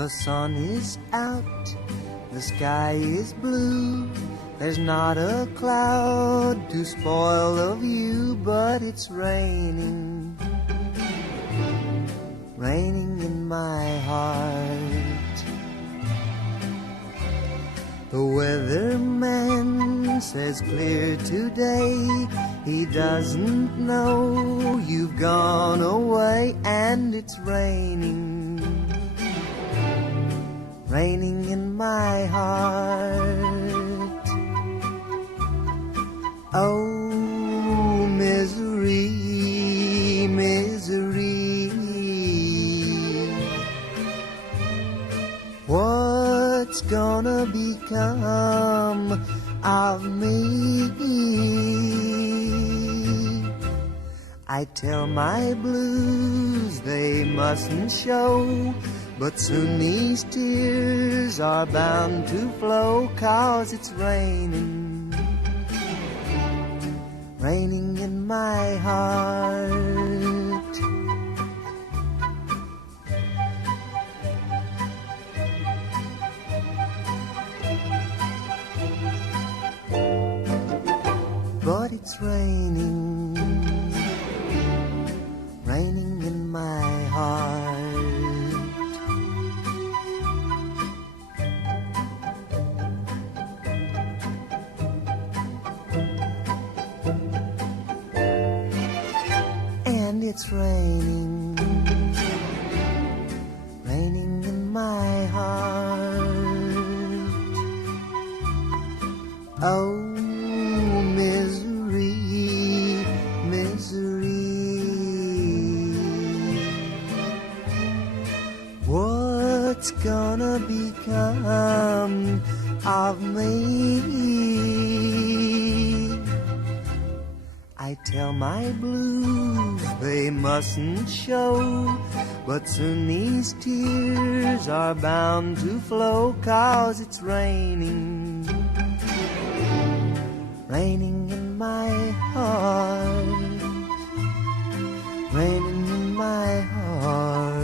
The sun is out, the sky is blue. There's not a cloud to spoil the view, but it's raining, raining in my heart. The weatherman says clear today. He doesn't know you've gone away, and it's raining, raining in my heart. Oh, misery, misery, what's gonna become of me? I tell my blues they mustn't show, but soon these tears are bound to flow, 'cause it's raining, raining in my heart. But it's raining, raining in my heart. And it's raining, raining in my heart. Oh, misery, misery, what's gonna become of me? I tell my blues they mustn't show, but soon these tears are bound to flow, 'cause it's raining, raining in my heart, raining in my heart.